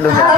20 ya.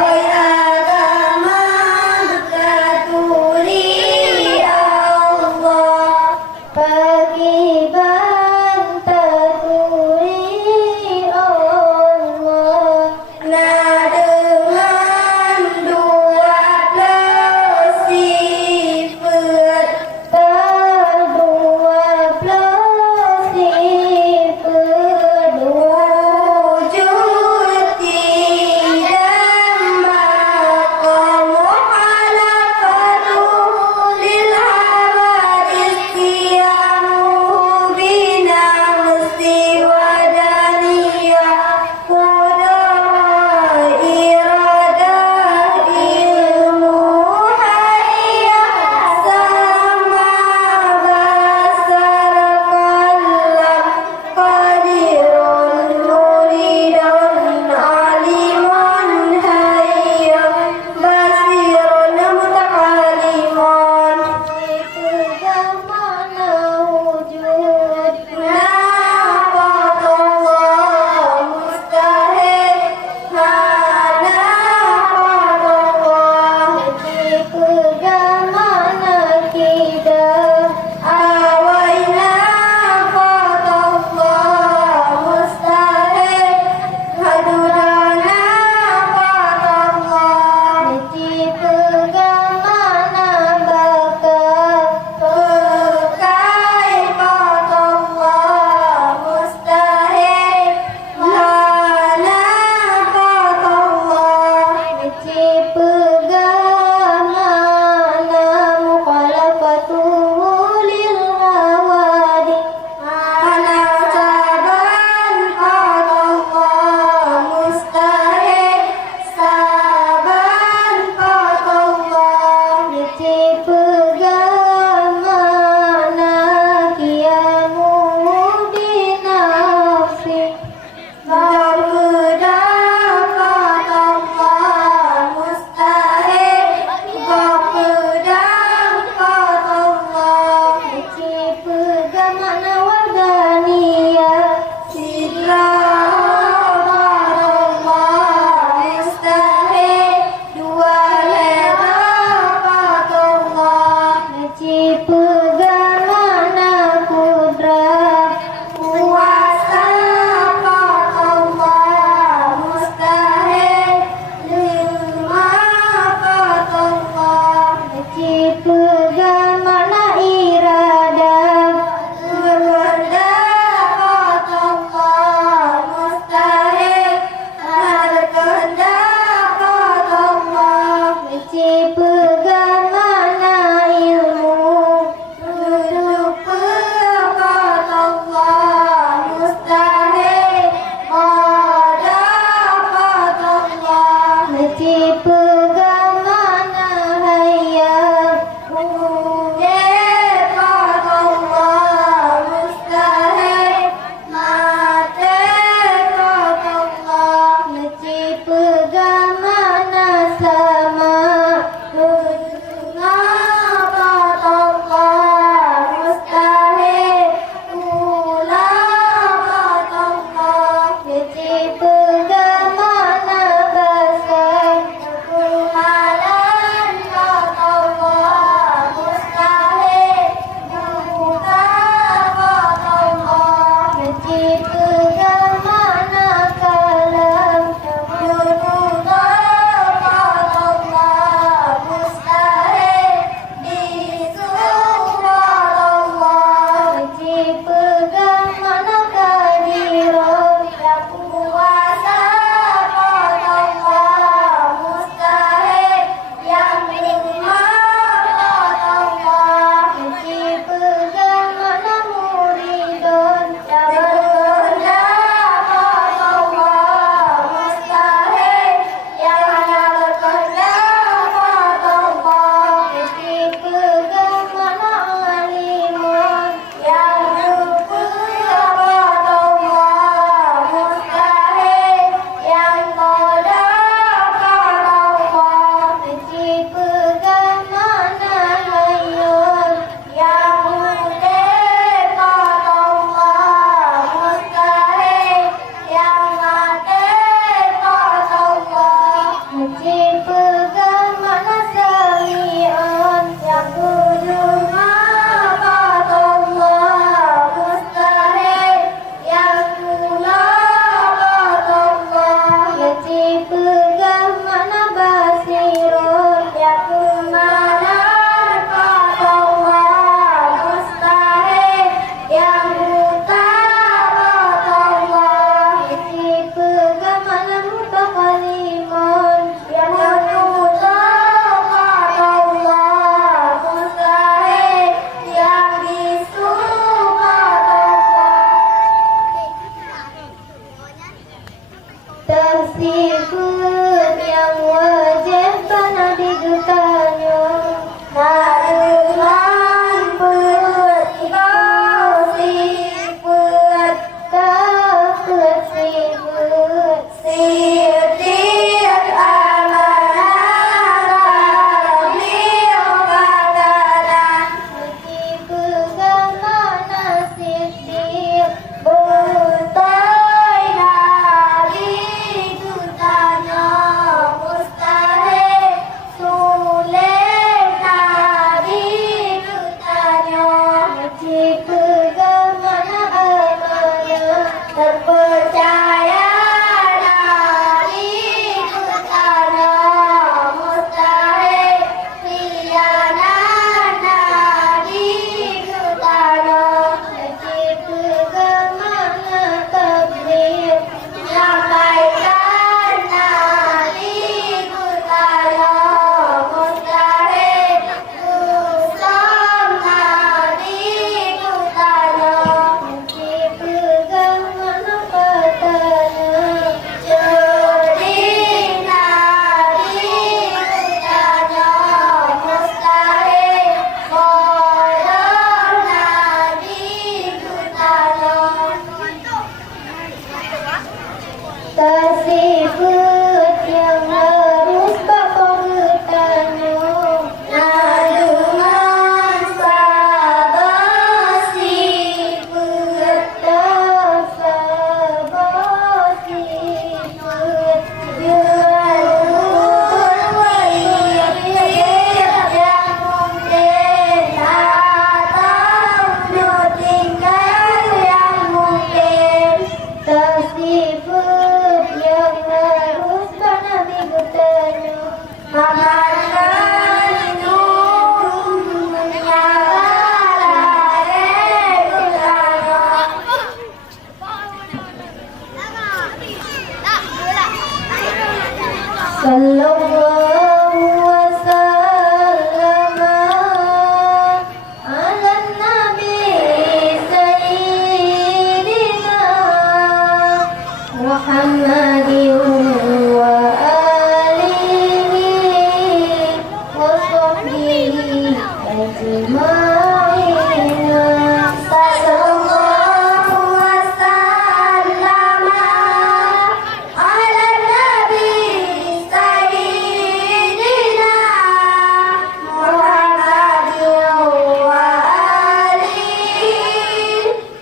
sifat yang wajib pada digetanya. Dengan kau sifat sifat setiap amanah beliau katakan meski bagaimana setiap bertai hari tutanya mustahil sulit hari tutanya meski bagaimana amanah terpercaya dari tutanya mustahil khianat dari tutanya meski bagaimana takdir menyampaikan dari tutanya mustahil usam dari tutanya meski bagaimana katanya jernih dari tutanya mustahil kodam dari tutanya tersifat yang harus bapak bertanya dengan sabar sifat sabar sifat jual wajib yang mungkin atau tinggal yang mungkin tersifat yang harus pada bertanya amankan dunia sallallahu wasallam ala nabi sayyidina Muhammadin wa alihi wa sahbihi ajma'in sallallahu wasallam ala nabi sayyidina Muhammadin wa alihi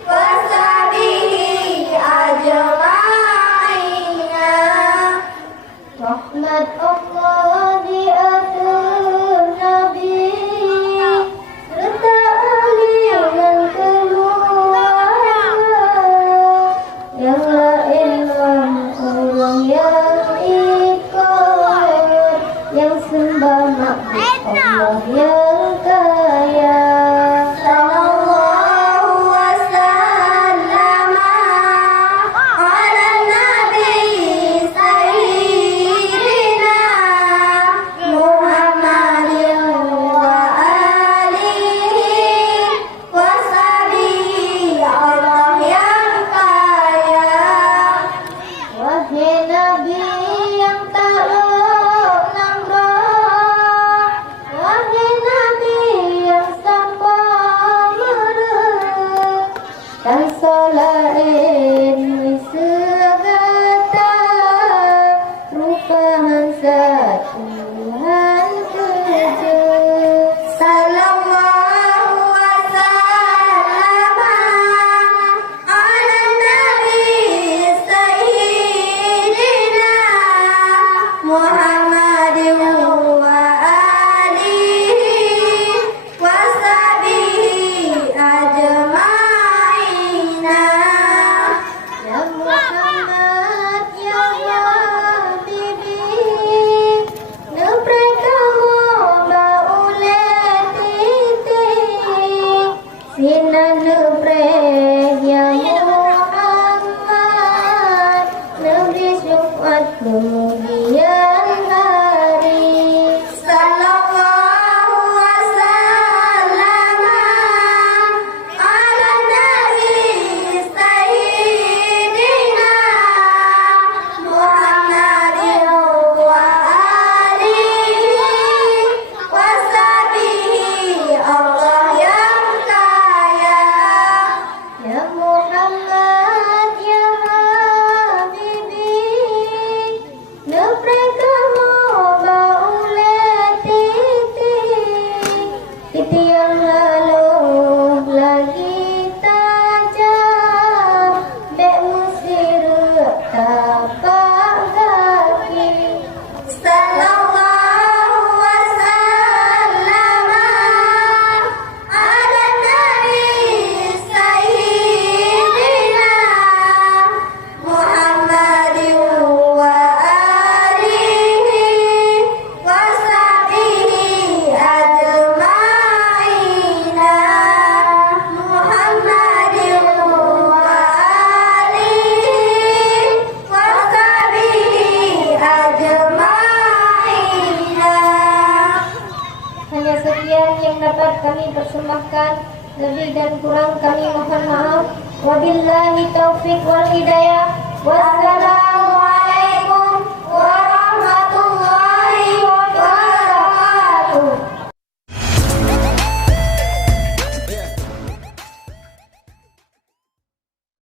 wa sahbihi ajma'in rahmat Allah di atas Nabi serta ahli dan keluarga yang lainlah orang yang ikut yang sembah makhluk Allah yang kaya sallallahu wasallam ala nabi sayyidina Muhammadin wa alihi wa sahbihi Allah yang kaya wahai Nabi yang taat namrah wahai Nabi yang sabar merah dan salain segata rupahan satu Tuhan kerja sallallahu wasallam ala nabi sayyidina Muhammadin wa alihi wa sahbihi ajma'in ya Muhammad ya Habibi neprai kamu bauleh titik sina neprai ya Muhammad nabi Jumat kemudian hari sallallahu wasallam ala nabi sayyidina Muhammad dapat kami persembahkan. Lebih dan kurang kami mohon maaf. Wabillahi taufiq wal hidayah.